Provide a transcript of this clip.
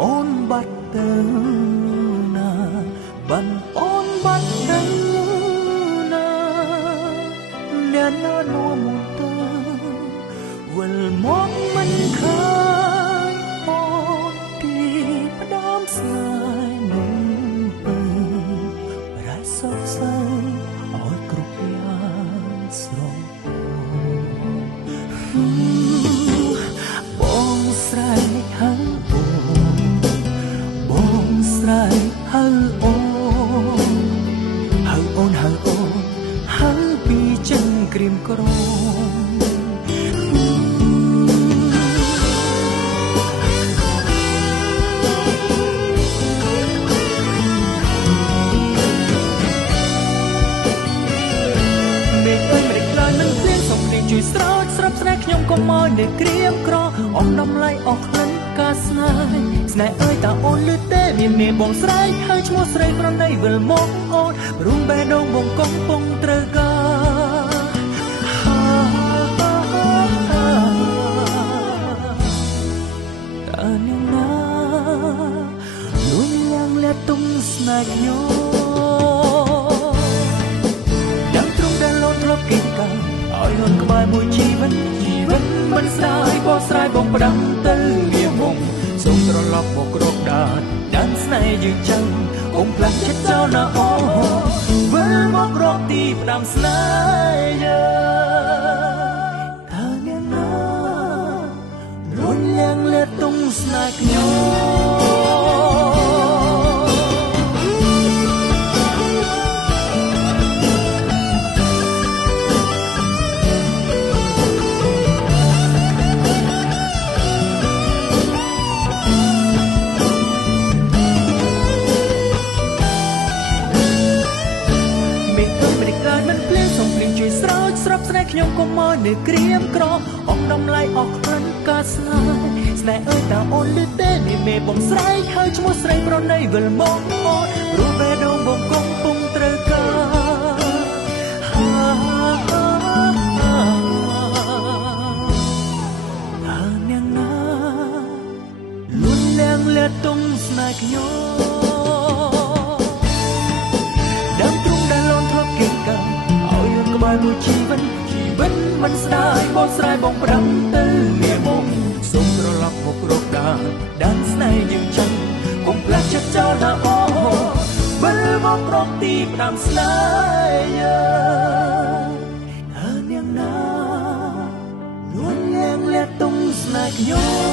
អូនបាត់ទៅណាបានអូនបាត់ទៅណាអ្នកណានួមទៅវិលមកមិនឃើញអូនទីផ្ដើមស្នេហ៍នឹងពេញរ៉ាសោកសៅឲ្យគ្រប់យ៉ាងស្រងបងស្រែកហៅបងស្រែកហៅអូនហៅអូនហៅអូនហៅពីចិនក្រៀមក្រំជួយស្រោចស្រពស្នេហ៍ខ្ញុំកុំឲ្យនៅក្រៀមក្រអំដំឡៃអស់ក្លិនការស្នេហ៍ស្នេហ៍អើយតើអូនលឺទេមានមេបងស្រែកហើយឈ្មោះស្រីប្រណីវិលមកអូនរួមបេះដូងបងកំពុងត្រូវការតើអ្នកណាលួងយ៉ាងលាក់ទុំស្នេហ៍ខ្ញុំយ៉ាងទ្រង់ដែលលោតធ្លាប់គេកាឲ្យខ្លួនក្បែរមួយជីវិតមិនស្ដាយបោះស្រាយបងផ្ដាំទៅវាមុំសូមត្រឡប់មករកដានស្នេហ៍យើងចឹងកុំផ្លាស់ចិត្តចោលណាអូវិលមករកទីផ្ដាំស្នេហ៍យើងថាអ្នកណារុនយ៉ាងលាក់ទុំស្នេហ៍ខ្ញុំខ្ញុំកុំមកនៅក្រៀមក្រអំដំឡៃអស់ក្លិនការស្នេហ៍ស្នេហ៍អើយតើអូនលឺទេមានមេបងស្រែកហើយឈ្មោះស្រីប្រណីវិលមកអូនរួចបេះដូងបងកំពុងត្រូវការអ្នកណាលួនលាងលាក់ទុំស្នេហ៍ខ្ញុំដើមទ្រូងដែលលន់ធ្លាប់គេកាឲ្យយូរក្បែរមួយជីវិតមិនស្ដាយបោះស្រាយបងផ្ដាំទៅវាមុំសូមត្រឡប់មករកដានស្នេហ៍យើងចឹងកុំផ្លាស់ចិត្តចោលណាអូវិលមករកទីផ្ដាំស្នេហ៍យើងហើយនាងណាលួនលាងលាក់ទុំស្នេហ៍ខ្ញុំ